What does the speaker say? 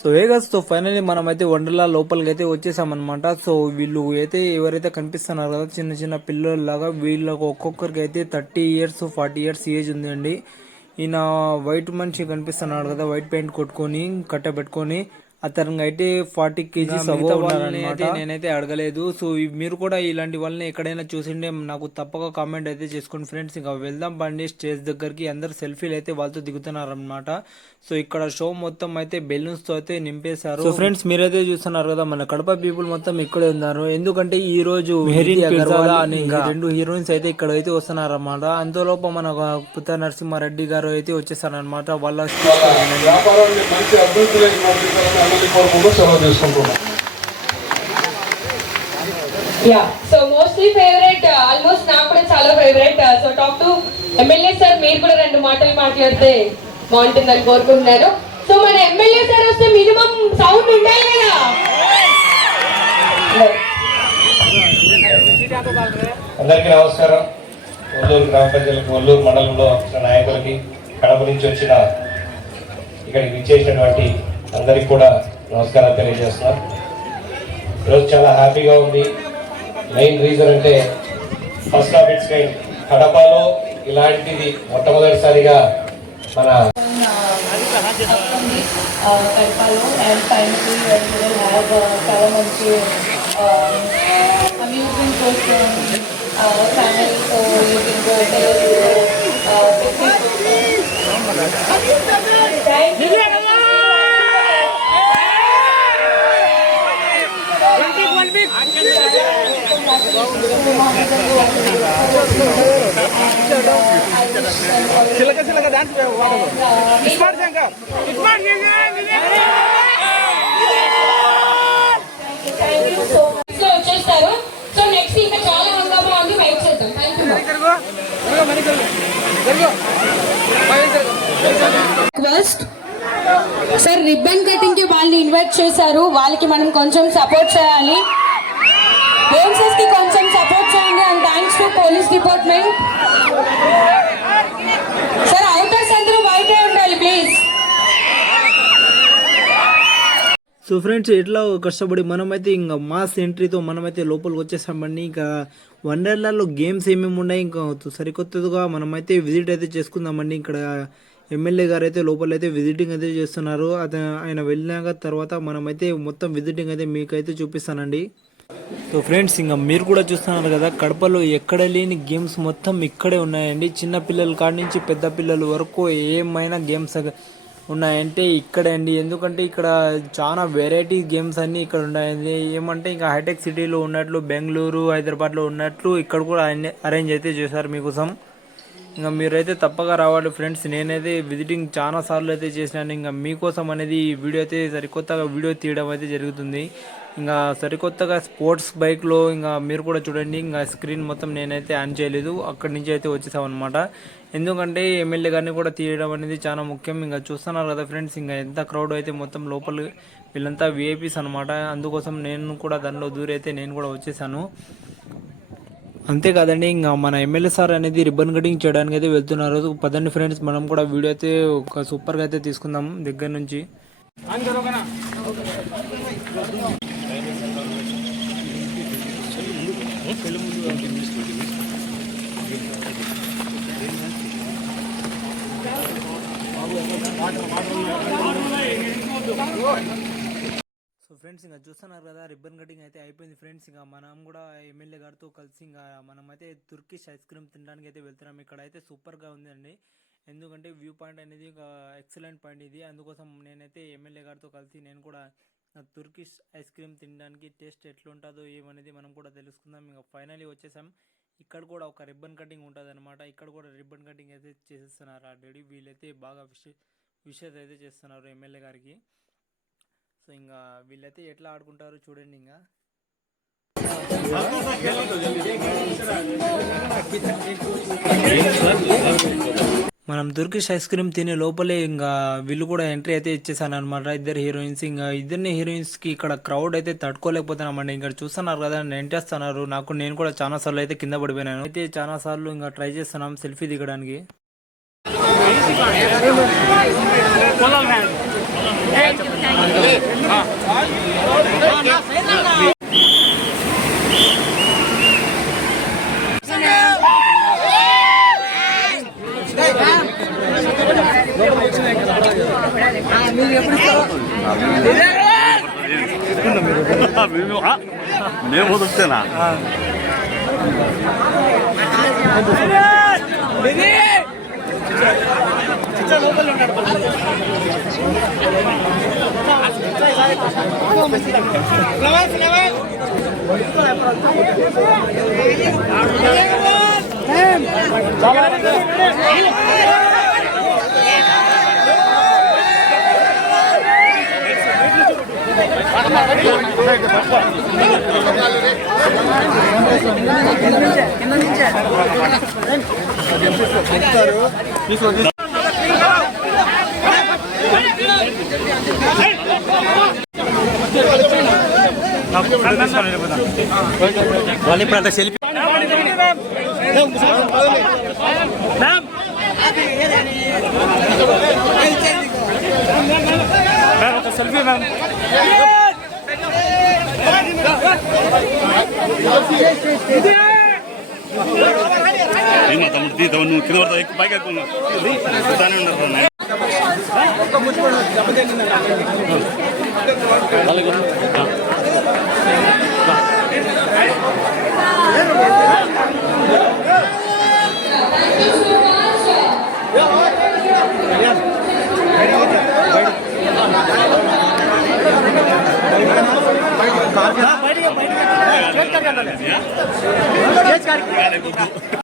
So Vegas తో finally మనం అయితే వండర్లా లోపలికి అయితే వచ్చేసామన్నమాట. సో వీళ్ళు అయితే ఎవరైతే కనిపిస్తున్నారు కదా చిన్న చిన్న పిల్లల్లాగా వీళ్ళకి ఒక్కొక్కరికి అయితే 30 years 40 years ఏజ్ ఉందండి. ఈయన వైట్ మనిషి కనిపిస్తున్నాడు కదా, వైట్ పెయింట్ కొట్టుకొని కట్ట పెట్టుకొని అతనికి అయితే 40 kgs అయితే నేనైతే అడగలేదు. సో మీరు కూడా ఇలాంటి వాళ్ళని ఎక్కడైనా చూసిండే నాకు తప్పక కామెంట్ అయితే చేసుకోండి ఫ్రెండ్స్. ఇంకా వెళ్దాం బండి స్టేజ్ దగ్గరికి. అందరు సెల్ఫీలు అయితే వాళ్ళతో దిగుతున్నారు అనమాట. సో ఇక్కడ షో మొత్తం అయితే బెలూన్స్ తో అయితే నింపేశారు. సో ఫ్రెండ్స్ మీరైతే చూస్తున్నారు కదా, మన కడప పీపుల్ మొత్తం ఇక్కడే ఉన్నారు. ఎందుకంటే ఈ రోజు రెండు హీరోయిన్స్ అయితే ఇక్కడ అయితే వస్తున్నారు అనమాట. అంతలోపు మన పుత్త నరసింహారెడ్డి గారు అయితే వచ్చేసారనమాట. వాళ్ళ సో మోస్ట్లీ ఫేవరెట్, ఆల్మోస్ట్ నాకు కూడా చాలా favourite. So talk to MLA sir, మీరు కూడా 2 మాటలు మాట్లాడితే బాగుంటుందని కోరుకుంటున్నాను. సో మన ఎమ్మెల్యే సార్ వస్తే మినిమం సౌండ్ ఉండాలి కదా. అందరికీ నమస్కారం. ఒల్లూరు గ్రామ ప్రజలకు, ఒల్లూరు మండలంలో నాయకులకి, కడప నుంచి వచ్చిన ఇక్కడికి విచ్చేసినటువంటి అందరికి కూడా నమస్కారం తెలియజేస్తున్నాను. ఈరోజు చాలా హ్యాపీగా ఉంది. మెయిన్ రీజన్ అంటే ఫస్ట్ ఆఫ్ ఇట్స్ కైండ్ కడపలో ఇలాంటిది మొట్టమొదటిసారిగా మన కడపలో. అండ్ ఫైనలీ చాలా మంచి అమ్యూజ్మెంట్ కోసం ఫ్యామిలీతో వచ్చేస్తారు. సో నెక్స్ట్ ఇంకా చాలా హంగామా ఉంది, వెయిట్ చేద్దాం. రిక్వెస్ట్ సార్, రిబ్బన్ కటింగ్ కి వాళ్ళని ఇన్వైట్ చేశారు, వాళ్ళకి మనం కొంచెం సపోర్ట్ చేయాలి. గేమ్సెస్ కి కొంచెం సపోర్ట్ చేయండి. And thanks to police department. Sir outers అందరూ బయటే ఉండాలి ప్లీజ్. సో ఫ్రెండ్స్ ఇట్లా కష్టపడి మనమైతే ఇంకా మాస్ ఎంట్రీతో మనమైతే లోపలికి వచ్చేసామండి. ఇంకా వండర్లాలో గేమ్స్ ఏమేమి ఉన్నాయి ఇంకా సరికొత్తగా మనమైతే విజిట్ అయితే చేసుకుందామండి. ఇక్కడ ఎమ్మెల్యే గారు అయితే లోపల అయితే విజిటింగ్ అయితే చేస్తున్నారు. ఆయన వెళ్ళినాక తర్వాత మనమైతే మొత్తం విజిటింగ్ అయితే మీకైతే చూపిస్తానండి. సో ఫ్రెండ్స్ ఇంకా మీరు కూడా చూస్తున్నారు కదా, కడపలో ఎక్కడ లేని గేమ్స్ మొత్తం ఇక్కడే ఉన్నాయండి. చిన్న పిల్లల కాడి నుంచి పెద్ద పిల్లల వరకు ఏమైనా గేమ్స్ ఉన్నాయంటే ఇక్కడే అండి. ఎందుకంటే ఇక్కడ చాలా వెరైటీ గేమ్స్ అన్నీ ఇక్కడ ఉన్నాయండి. ఏమంటే ఇంకా హైటెక్ సిటీలో ఉన్నట్లు, బెంగళూరు, హైదరాబాద్లో ఉన్నట్లు ఇక్కడ కూడా అరేంజ్ అయితే చేశారు మీకోసం. ఇంకా మీరైతే తప్పగా రావాలి ఫ్రెండ్స్. నేనైతే విజిటింగ్ చాలా సార్లు అయితే చేసినాను. ఇంకా మీకోసం అనేది ఈ వీడియో అయితే సరికొత్తగా వీడియో తీయడం అయితే జరుగుతుంది. ఇంకా సరికొత్తగా స్పోర్ట్స్ బైక్లో ఇంకా మీరు కూడా చూడండి. ఇంకా స్క్రీన్ మొత్తం నేనైతే ఆన్ చేయలేదు, అక్కడి నుంచి అయితే వచ్చేసామన్నమాట. ఎందుకంటే ఎమ్మెల్యే గారిని కూడా తీయడం అనేది చాలా ముఖ్యం. ఇంకా చూస్తున్నారు కదా ఫ్రెండ్స్, ఇంకా ఎంత క్రౌడ్ అయితే మొత్తం లోపల వీళ్ళంతా విఐపీస్ అనమాట. అందుకోసం నేను కూడా దానిలో దూరైతే నేను కూడా వచ్చేసాను. అంతేకాదండి, ఇంకా మన ఎమ్మెల్యే సార్ అనేది రిబ్బన్ కటింగ్ చేయడానికి అయితే వెళ్తున్నారు. పదండి ఫ్రెండ్స్, మనం కూడా వీడియో అయితే ఒక సూపర్గా అయితే తీసుకుందాం దగ్గర నుంచి. సో ఫ్రెండ్స్ ఇంకా చూస్తున్నారు కదా, రిబ్బన్ కటింగ్ అయితే అయిపోయింది ఫ్రెండ్స్. ఇంకా మనం కూడా ఎమ్మెల్యే గారితో కలిసి ఇంకా మనమైతే తుర్కిష్ ఐస్ క్రీమ్ తినడానికి అయితే వెళ్తున్నాం. ఇక్కడ అయితే సూపర్గా ఉందండి. ఎందుకంటే వ్యూ పాయింట్ అనేది ఒక ఎక్సలెంట్ పాయింట్ ఇది. అందుకోసం నేనైతే ఎమ్మెల్యే గారితో కలిసి నేను కూడా తుర్కిష్ ఐస్ క్రీమ్ తినడానికి టేస్ట్ ఎట్లుంటుందో ఏమనేది మనం కూడా తెలుసుకుందాం. ఇంకా ఫైనలీ వచ్చేసాం. ఇక్కడ కూడా ఒక రిబ్బన్ కటింగ్ ఉంటుంది అనమాట. ఇక్కడ కూడా రిబ్బన్ కటింగ్ అయితే చేసేస్తున్నారు ఆల్రెడీ. వీళ్ళైతే బాగా విషెస్ అయితే చేస్తున్నారు ఎమ్మెల్యే గారికి. సో ఇంకా వీళ్ళైతే ఎట్లా ఆడుకుంటారో చూడండి. ఇంకా మనం తుర్కిష్ ఐస్ క్రీమ్ తినే లోపలే ఇంకా వీళ్ళు కూడా ఎంట్రీ అయితే ఇచ్చేసాను అనమాట. ఇద్దరు హీరోయిన్స్. ఇంకా ఇద్దరిని హీరోయిన్స్ కి ఇక్కడ క్రౌడ్ అయితే తట్టుకోలేకపోతున్నామండి. ఇంకా చూస్తున్నారు కదా, ఎంటేస్తున్నారు. నేను కూడా చాలా సార్లు అయితే కింద పడిపోయినాను. అయితే చాలా సార్లు ఇంకా ట్రై చేస్తున్నాం సెల్ఫీ దిగడానికి. మేము వదిలితేనా వాళ్ళు ఇప్పుడు అంత సెల్ఫీ ఒక సెల్ఫీ మ్యామ్ తమ్ముడు తీ తమ్ముడు నువ్వు కింద పడతావు ఎక్కువ పైకి ఎక్కువ బయట